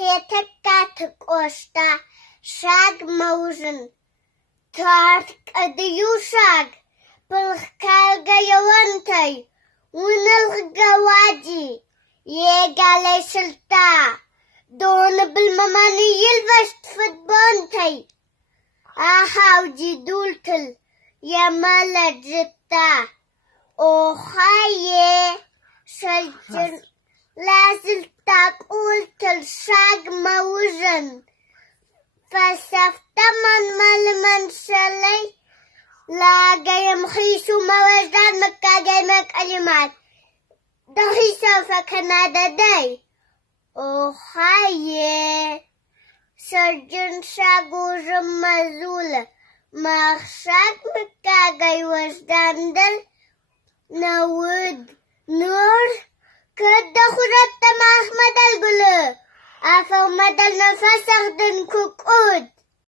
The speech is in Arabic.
خيتك قوشتا شاق موزن تارك أديو شاق بالخكالغا يوانتي ونالغوادي يقالي سلطا دون بالمماني يلبست فدبانتي أحاوجي دولتل يا مالد زتا أوخايي سلجن لازلتا قولتل شاق موزن فسفتمن مالمن سلي لا جاي مخيسو موزدان مكا جاي مك كلمات دخيسو فكنادا داي أوخايي سرجن شاقو رمزولة مخشاك مكا جاي وزدان دل نود نور كده خرطة مع أحمد القلو أفو مدى النفس أخدن كوكود